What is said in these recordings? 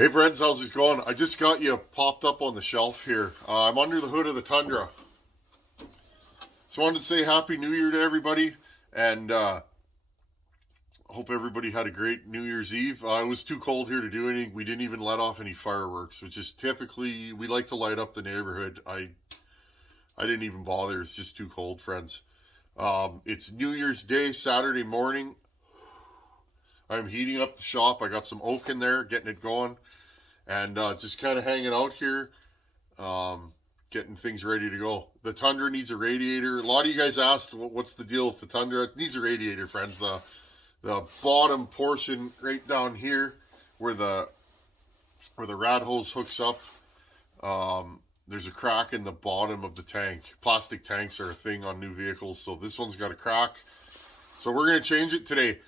Hey friends, how's it going? I just got you popped up on the shelf here. I'm under the hood of the Tundra. So I wanted to say Happy New Year to everybody, and hope everybody had a great New Year's Eve. It was too cold here to do anything. We didn't even let off any fireworks, which is typically, we like to light up the neighborhood. I didn't even bother. It's just too cold, friends. It's New Year's Day, Saturday morning. I'm heating up the shop. I got some oak in there, getting it going, and just kind of hanging out here, getting things ready to go. The Tundra needs a radiator. A lot of you guys asked, what's the deal with the Tundra? It needs a radiator, friends. The bottom portion right down here, where the rad hose hooks up, there's a crack in the bottom of the tank. Plastic tanks are a thing on new vehicles, so this one's got a crack. So we're going to change it today.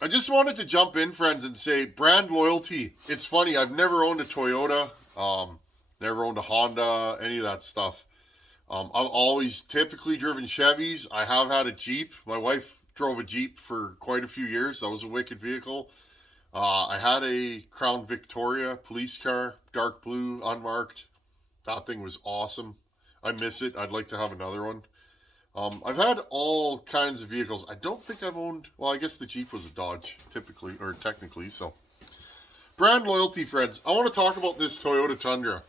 I just wanted to jump in, friends, and say brand loyalty. It's funny, I've never owned a Toyota, never owned a Honda, any of that stuff. I've always typically driven Chevys. I have had a Jeep. My wife drove a Jeep for quite a few years. That was a wicked vehicle. I had a Crown Victoria police car, dark blue, unmarked. That thing was awesome. I miss it. I'd like to have another one. I've had all kinds of vehicles. I don't think I've owned, well, I guess the Jeep was a Dodge, typically, or technically, so. Brand loyalty, friends. I want to talk about this Toyota Tundra.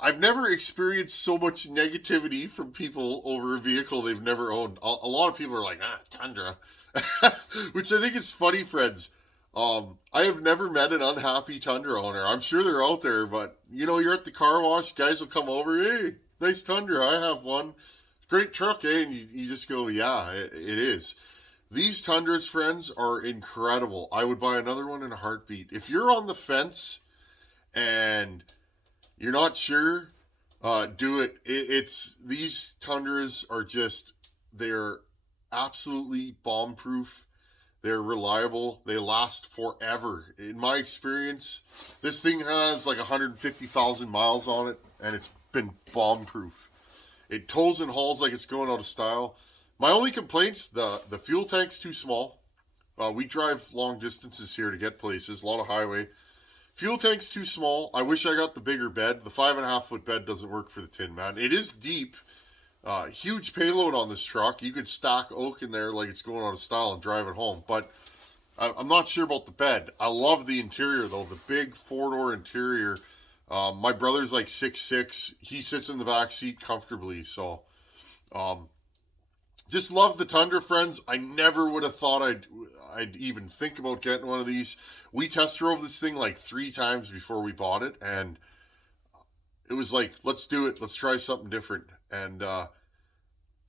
I've never experienced so much negativity from people over a vehicle they've never owned. A lot of people are like, Tundra. Which I think is funny, friends. I have never met an unhappy Tundra owner. I'm sure they're out there, but, you're at the car wash, guys will come over, hey, nice Tundra, I have one. Great truck, eh? And you just go, yeah, it is. These Tundras, friends, are incredible. I would buy another one in a heartbeat. If you're on the fence and you're not sure, do it. These Tundras are they're absolutely bomb-proof. They're reliable. They last forever. In my experience, this thing has like 150,000 miles on it, and it's been bomb-proof. It tows and hauls like it's going out of style. My only complaints, the fuel tank's too small. We drive long distances here to get places, a lot of highway. Fuel tank's too small. I wish I got the bigger bed. The 5.5-foot bed doesn't work for the Tin Man. It is deep. Huge payload on this truck. You could stack oak in there like it's going out of style and drive it home. But I'm not sure about the bed. I love the interior, though. The big four-door interior. My brother's like 6'6". He sits in the back seat comfortably. So, just love the Tundra, friends. I never would have thought I'd even think about getting one of these. We test drove this thing like 3 times before we bought it, and it was like, let's do it. Let's try something different. And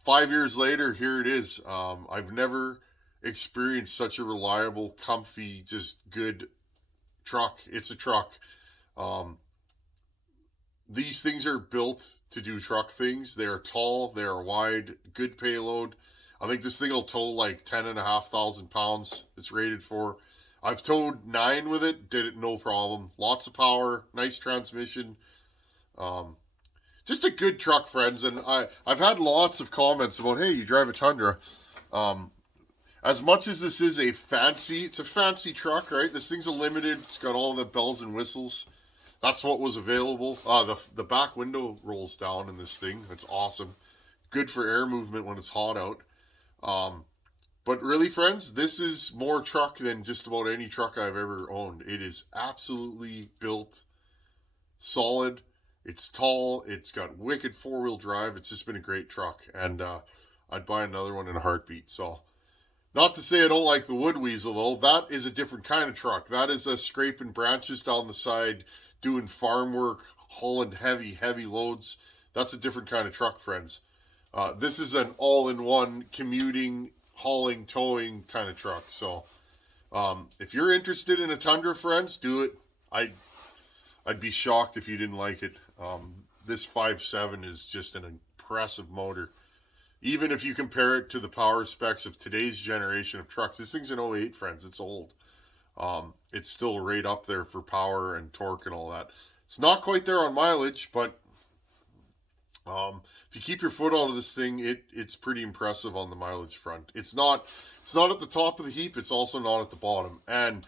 5 years later, here it is. I've never experienced such a reliable, comfy, just good truck. It's a truck. These things are built to do truck things. They are tall, they are wide, good payload. I think this thing will tow like 10,500 pounds. It's rated for. I've towed 9 with it, did it no problem. Lots of power, nice transmission. Just a good truck, friends. And I've had lots of comments about, hey, you drive a Tundra. As much as this is it's a fancy truck, right? This thing's a limited. It's got all the bells and whistles. That's what was available. The back window rolls down in this thing. It's awesome. Good for air movement when it's hot out. But really, friends, this is more truck than just about any truck I've ever owned. It is absolutely built solid. It's tall. It's got wicked 4-wheel drive. It's just been a great truck. And I'd buy another one in a heartbeat. So, not to say I don't like the Wood Weasel, though. That is a different kind of truck. That is a scraping branches down the side, doing farm work, hauling heavy loads. That's a different kind of truck, friends. This is an all-in-one commuting, hauling, towing kind of truck. So, if you're interested in a Tundra, friends, do it. I'd be shocked if you didn't like it. This 5.7 is just an impressive motor. Even if you compare it to the power specs of today's generation of trucks. This thing's an '08, friends. It's old. It's still right up there for power and torque and all that. It's not quite there on mileage, but if you keep your foot out of this thing, it's pretty impressive on the mileage front. It's not at the top of the heap. It's also not at the bottom. And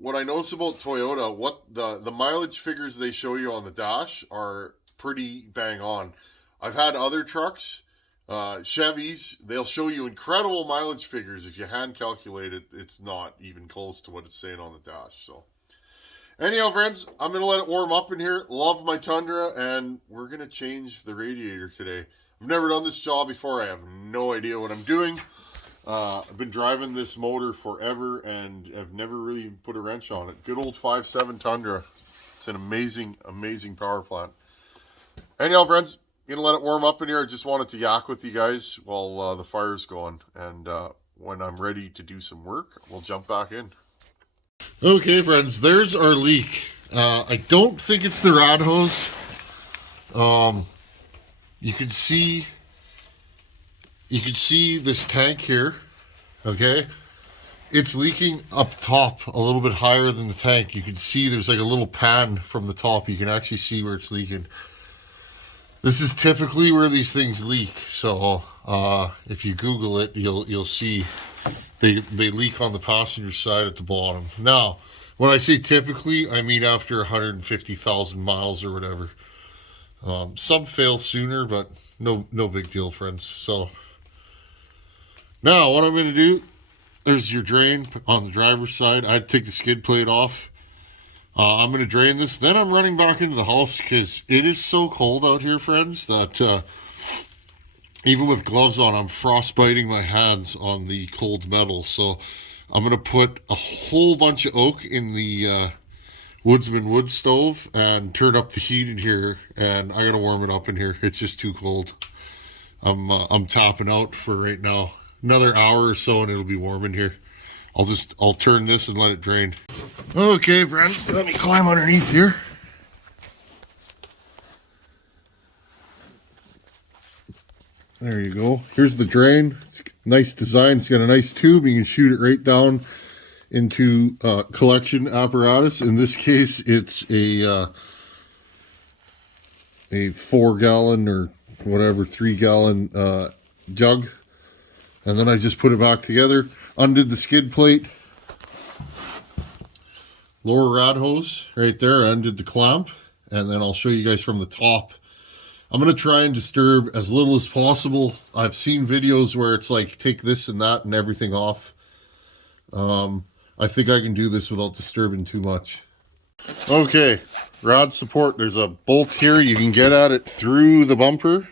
what I notice about Toyota, what the mileage figures they show you on the dash are pretty bang on. I've had other trucks, Chevys, they'll show you incredible mileage figures. If you hand calculate it, it's not even close to what it's saying on the dash. So anyhow, friends, I'm going to let it warm up in here. Love my Tundra, and we're going to change the radiator today. I've never done this job before. I have no idea what I'm doing. I've been driving this motor forever, and I've never really put a wrench on it. Good old 5.7 Tundra. It's an amazing, amazing power plant. Anyhow, friends, going to let it warm up in here. I just wanted to yak with you guys while the fire's going. And when I'm ready to do some work, we'll jump back in. Okay, friends, there's our leak. I don't think it's the rad hose. You can see this tank here. Okay, it's leaking up top a little bit higher than the tank. You can see there's like a little pan from the top. You can actually see where it's leaking. This is typically where these things leak. So if you Google it, you'll see they leak on the passenger side at the bottom. Now, when I say typically, I mean after 150,000 miles or whatever. Some fail sooner, but no big deal, friends. So now what I'm going to do, there's your drain on the driver's side. I'd take the skid plate off. I'm going to drain this. Then I'm running back into the house because it is so cold out here, friends, that even with gloves on, I'm frostbiting my hands on the cold metal. So I'm going to put a whole bunch of oak in the Woodsman wood stove and turn up the heat in here. And I got to warm it up in here. It's just too cold. I'm tapping out for right now. Another hour or so and it'll be warm in here. I'll turn this and let it drain. Okay, friends, let me climb underneath here. There you go. Here's the drain. It's a nice design. It's got a nice tube. You can shoot it right down into collection apparatus. In this case, it's a 4-gallon or whatever 3-gallon jug. And then I just put it back together, undid the skid plate, lower rad hose right there, undid the clamp, and then I'll show you guys from the top. I'm going to try and disturb as little as possible. I've seen videos where it's like take this and that and everything off. I think I can do this without disturbing too much. Okay, rod support. There's a bolt here. You can get at it through the bumper.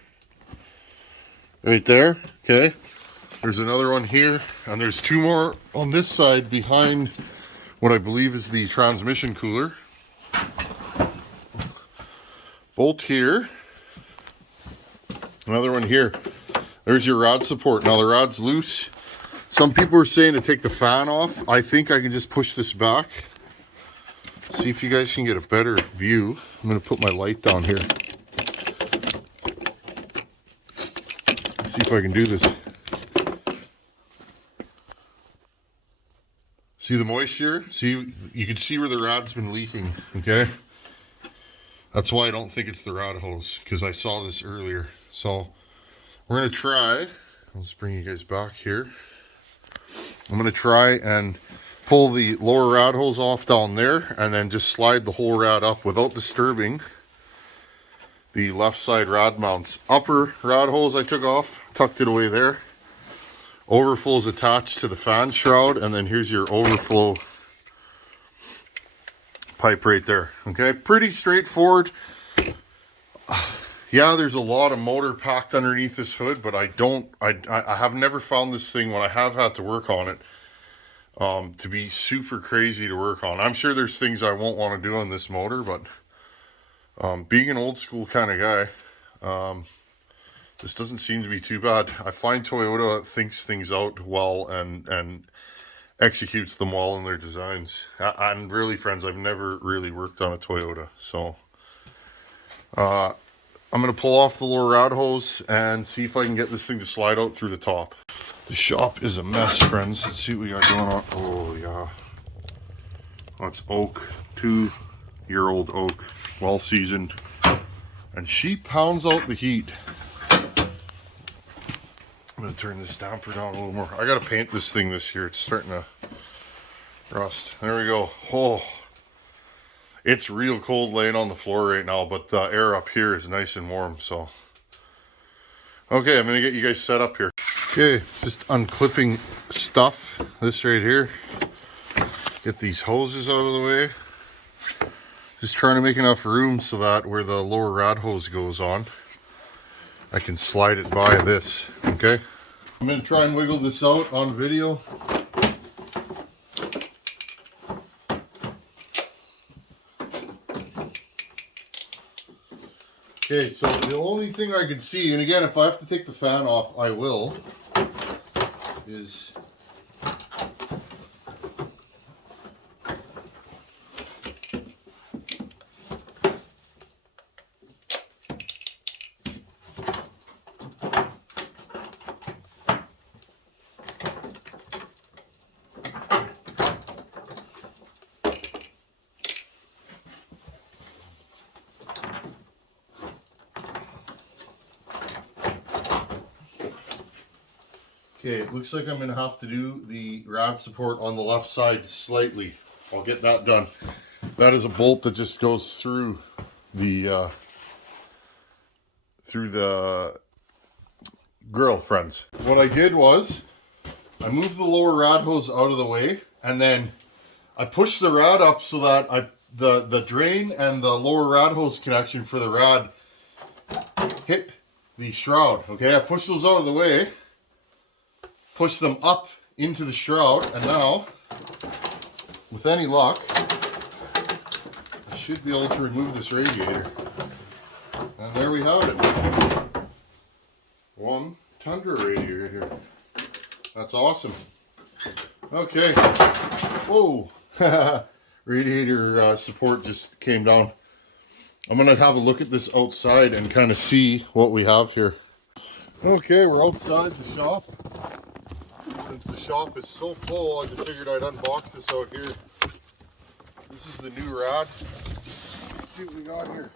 Right there, okay. There's another one here, and there's two more on this side behind what I believe is the transmission cooler. Bolt here. Another one here. There's your rod support. Now the rod's loose. Some people are saying to take the fan off. I think I can just push this back. See if you guys can get a better view. I'm going to put my light down here. See if I can do this. See the moisture? See, you can see where the rod's been leaking, okay? That's why I don't think it's the rod hose, because I saw this earlier. So we're going to try, let's bring you guys back here. I'm going to try and pull the lower rod hose off down there and then just slide the whole rod up without disturbing the left side rod mounts. Upper rod hose I took off, tucked it away there. Overflow is attached to the fan shroud, and then here's your overflow pipe right there. Okay, pretty straightforward. Yeah, there's a lot of motor packed underneath this hood, but I have never found this thing when I have had to work on it to be super crazy to work on. I'm sure there's things I won't want to do on this motor, but being an old school kind of guy, this doesn't seem to be too bad. I find Toyota thinks things out well and executes them well in their designs. And really, friends, I've never really worked on a Toyota. So I'm going to pull off the lower rod hose and see if I can get this thing to slide out through the top. The shop is a mess, friends. Let's see what we got going on. Oh, yeah. That's oak. 2-year-old oak. Well seasoned. And she pounds out the heat. I'm going to turn this damper down a little more. I got to paint this thing this year. It's starting to Rust. There we go. Oh, it's real cold laying on the floor right now, but the air up here is nice and warm, so. Okay, I'm gonna get you guys set up here. Okay, just unclipping stuff. This right here. Get these hoses out of the way. Just trying to make enough room so that where the lower rad hose goes on, I can slide it by this, okay? I'm gonna try and wiggle this out on video. Okay, so the only thing I can see, and again, if I have to take the fan off, I will, is okay, it looks like I'm going to have to do the rad support on the left side slightly. I'll get that done. That is a bolt that just goes through the grill, friends. What I did was I moved the lower rad hose out of the way, and then I pushed the rad up so that the drain and the lower rad hose connection for the rad hit the shroud. Okay, I pushed those out of the way, push them up into the shroud, and now, with any luck, I should be able to remove this radiator. And there we have it. One Tundra radiator here. That's awesome. Okay. Whoa. Radiator support just came down. I'm going to have a look at this outside and kind of see what we have here. Okay, we're outside the shop. Since the shop is so full, I just figured I'd unbox this out here. This is the new rad. Let's see what we got here.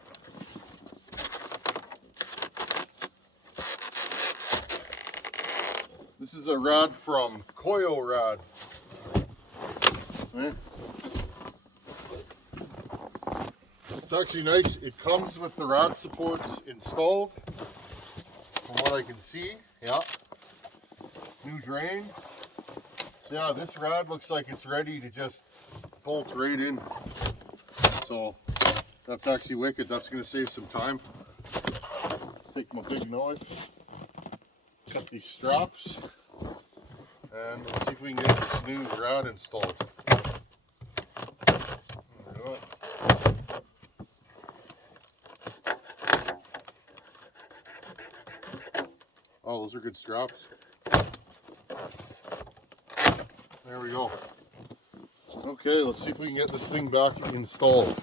This is a rad from Coil Rad. Right. It's actually nice. It comes with the rad supports installed. From what I can see, yeah. New drain. So yeah, this rad looks like it's ready to just bolt right in. So that's actually wicked. That's going to save some time. Take my big knife, cut these straps, and let's see if we can get this new rad installed. Oh, those are good straps. There we go. Okay, let's see if we can get this thing back installed.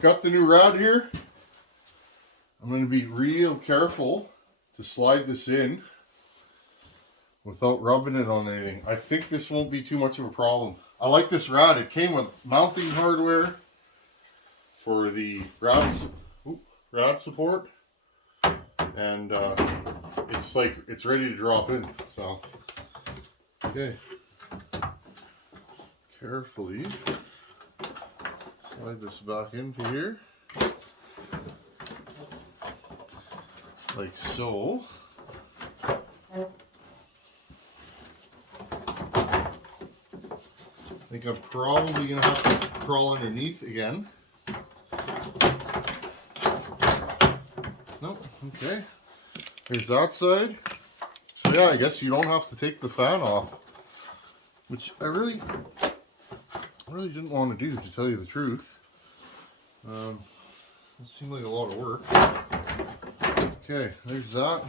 Got the new rad here. I'm going to be real careful to slide this in without rubbing it on anything. I think this won't be too much of a problem. I like this rad. It came with mounting hardware for the rad support, and it's ready to drop in. So okay, carefully slide this back into here like so. I think I'm probably gonna have to crawl underneath again. Nope, okay. There's that side. So yeah, I guess you don't have to take the fan off, which I really didn't want to do, to tell you the truth. It seemed like a lot of work. Okay, there's that.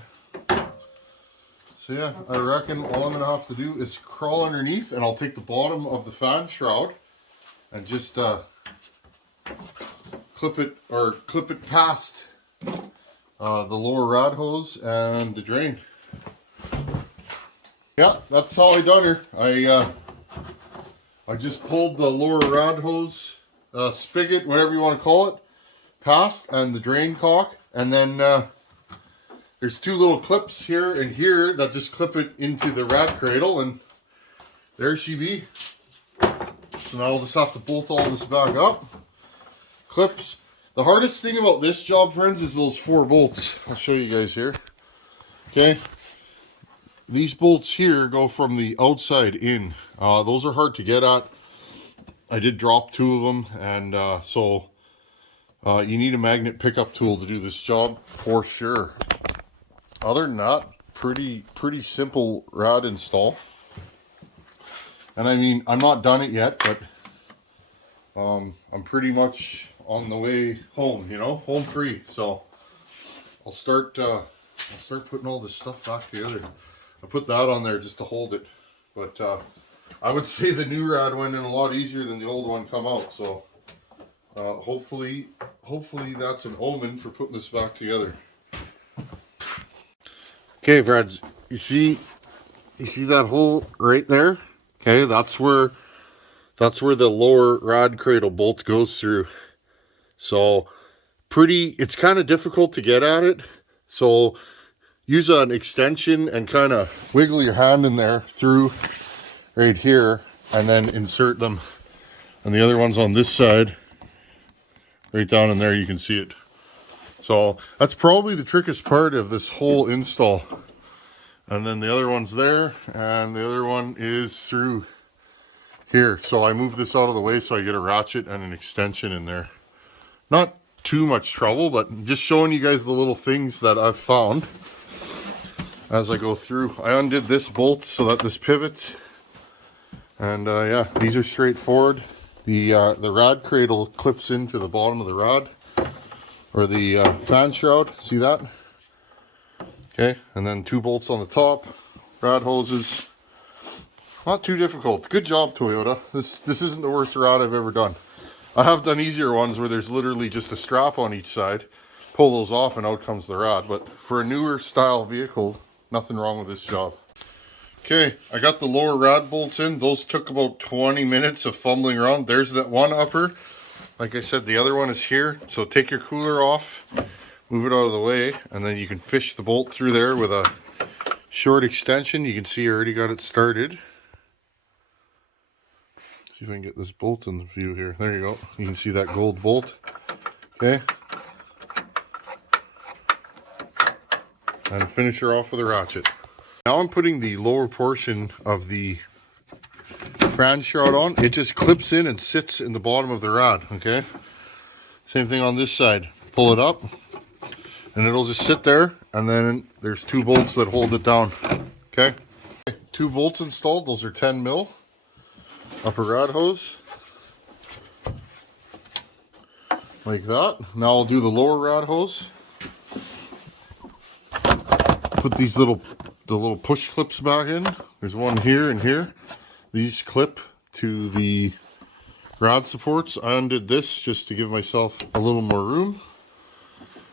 So yeah, I reckon all I'm going to have to do is crawl underneath, and I'll take the bottom of the fan shroud and just clip it past the lower rad hose and the drain. Yeah, that's how I done her. I just pulled the lower rad hose spigot, whatever you want to call it, past, and the drain cock, and then there's two little clips here and here that just clip it into the rad cradle, and there she be. So now I'll just have to bolt all this back up. Clips. The hardest thing about this job, friends, is those 4 bolts. I'll show you guys here. Okay. These bolts here go from the outside in. Those are hard to get at. I did drop 2 of them, and so you need a magnet pickup tool to do this job for sure. Other than that, pretty simple rod install. And I mean, I'm not done it yet, but I'm pretty much on the way home, you know, home free. So I'll start putting all this stuff back together. I put that on there just to hold it, but I would say the new rod went in a lot easier than the old one come out. So hopefully that's an omen for putting this back together. Okay, friends, you see that hole right there? Okay, that's where the lower rod cradle bolt goes through. So it's kind of difficult to get at it. So use an extension and kind of wiggle your hand in there through right here, and then insert them. And the other one's on this side, right down in there, you can see it. So that's probably the trickiest part of this whole install. And then the other one's there, and the other one is through here. So I move this out of the way so I get a ratchet and an extension in there. Not too much trouble, but just showing you guys the little things that I've found as I go through. I undid this bolt so that this pivots. And yeah, these are straightforward. The rod cradle clips into the bottom of the rod, or the fan shroud. See that? Okay, and then 2 bolts on the top, rod hoses. Not too difficult. Good job, Toyota. This isn't the worst rod I've ever done. I have done easier ones where there's literally just a strap on each side. Pull those off and out comes the rod. But for a newer style vehicle, nothing wrong with this job. Okay, I got the lower rod bolts in. Those took about 20 minutes of fumbling around. There's that one upper. Like I said, the other one is here. So take your cooler off, move it out of the way, and then you can fish the bolt through there with a short extension. You can see I already got it started. See if I can get this bolt in the view here. There you go. You can see that gold bolt. Okay. And finish her off with a ratchet. Now I'm putting the lower portion of the fan shroud on. It just clips in and sits in the bottom of the rod. Okay. Same thing on this side. Pull it up, and it'll just sit there. And then there's 2 bolts that hold it down. Okay. 2 bolts installed. Those are 10 mil. Upper rod hose, like that. Now I'll do the lower rod hose. Put these the little push clips back in. There's one here and here. These clip to the rod supports. I undid this just to give myself a little more room.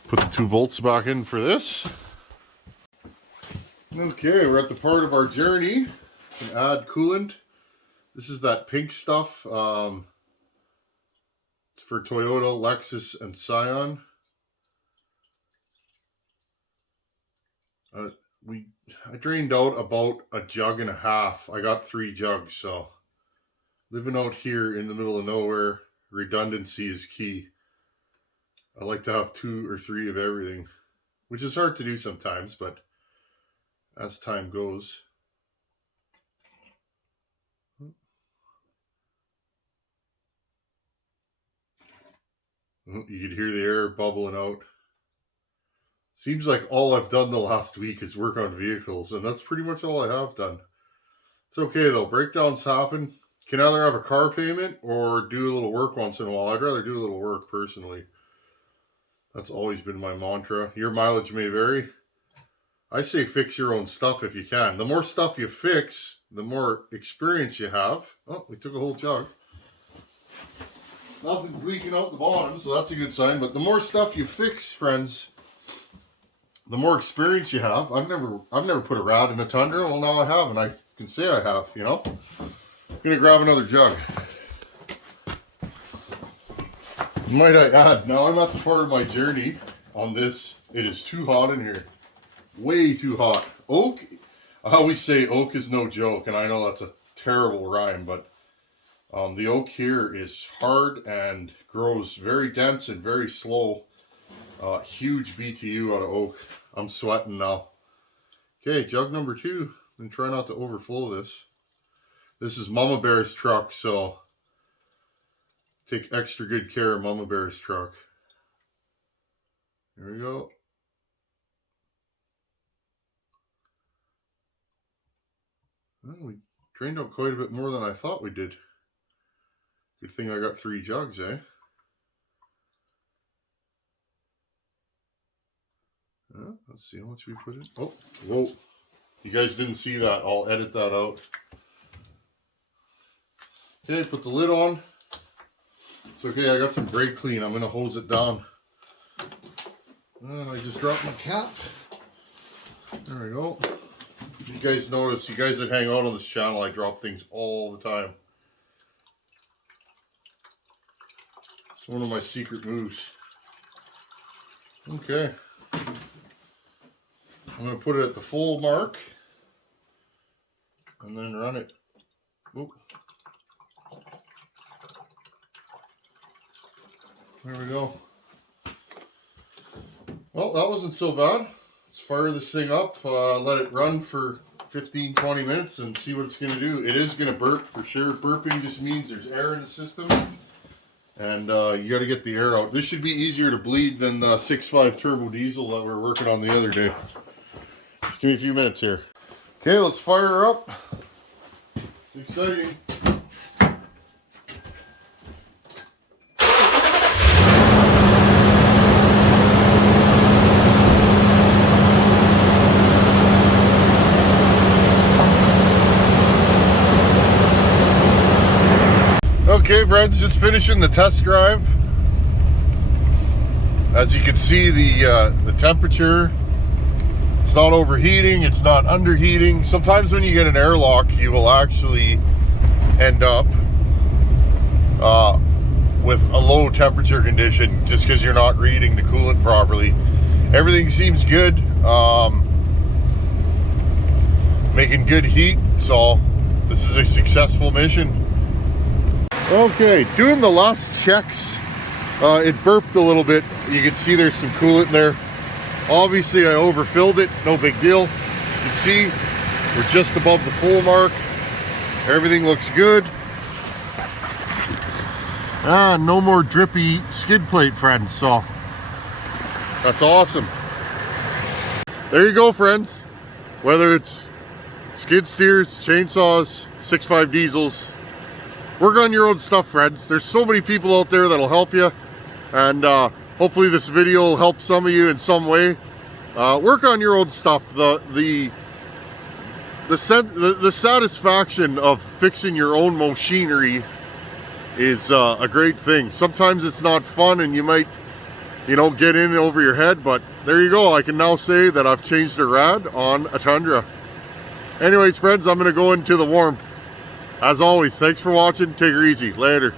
Put the 2 bolts back in for this. Okay, we're at the part of our journey. We can add coolant. This is that pink stuff. It's for Toyota, Lexus, and Scion. I drained out about 1.5 jugs. I got 3 jugs, so living out here in the middle of nowhere, redundancy is key. I like to have 2 or 3 of everything, which is hard to do sometimes, but as time goes. You could hear the air bubbling out. Seems like all I've done the last week is work on vehicles, and that's pretty much all I have done. It's okay though, breakdowns happen. Can either have a car payment or do a little work once in a while. I'd rather do a little work personally. That's always been my mantra. Your mileage may vary. I say fix your own stuff if you can. The more stuff you fix, the more experience you have. Oh, we took a whole jug. Nothing's leaking out the bottom, so that's a good sign. But the more stuff you fix, friends, the more experience you have. I've never put a rod in a Tundra. Well, now I have, and I can say I have, you know. I'm gonna grab another jug. Might I add, now I'm at the part of my journey on this. It is too hot in here. Way too hot. Oak, I always say oak is no joke, and I know terrible rhyme, but the oak here is hard and grows very dense and very slow. Huge BTU out of oak. I'm sweating now. Okay, jug number 2. And try not to overflow this. This is Mama Bear's truck, so take extra good care of Mama Bear's truck. There we go. Well, we drained out quite a bit more than I thought we did. Good thing I got 3 jugs, eh? Let's see how much we put in. Oh, whoa. You guys didn't see that. I'll edit that out. Okay, put the lid on. It's okay, I got some brake clean. I'm going to hose it down. And I just dropped my cap. There we go. You guys notice, you guys that hang out on this channel, I drop things all the time. It's one of my secret moves. Okay. I'm going to put it at the full mark. And then run it. Oop. There we go. Well, that wasn't so bad. Let's fire this thing up, let it run for 15-20 minutes and see what it's going to do. It is going to burp for sure. Burping just means there's air in the system. And you got to get the air out. This should be easier to bleed than the 6.5 turbo diesel that we were working on the other day. Just give me a few minutes here. Okay, let's fire her up. It's exciting. Okay, friends, just finishing the test drive. As you can see, the temperature, it's not overheating, it's not underheating. Sometimes when you get an airlock, you will actually end up with a low temperature condition just because you're not reading the coolant properly. Everything seems good, making good heat, so this is a successful mission. Okay, doing the last checks, it burped a little bit. You can see there's some coolant there. Obviously I overfilled it, no big deal. You can see we're just above the full mark. Everything looks good. No more drippy skid plate, friends, so that's awesome. There you go, friends. Whether it's skid steers, chainsaws, 6.5 diesels, work on your own stuff, friends. There's so many people out there that'll help you, and hopefully this video will help some of you in some way. Work on your own stuff. The satisfaction of fixing your own machinery is a great thing. Sometimes it's not fun, and you might, get in over your head. But there you go. I can now say that I've changed a rad on a Tundra. Anyways, friends, I'm going to go into the warmth. As always, thanks for watching. Take her easy. Later.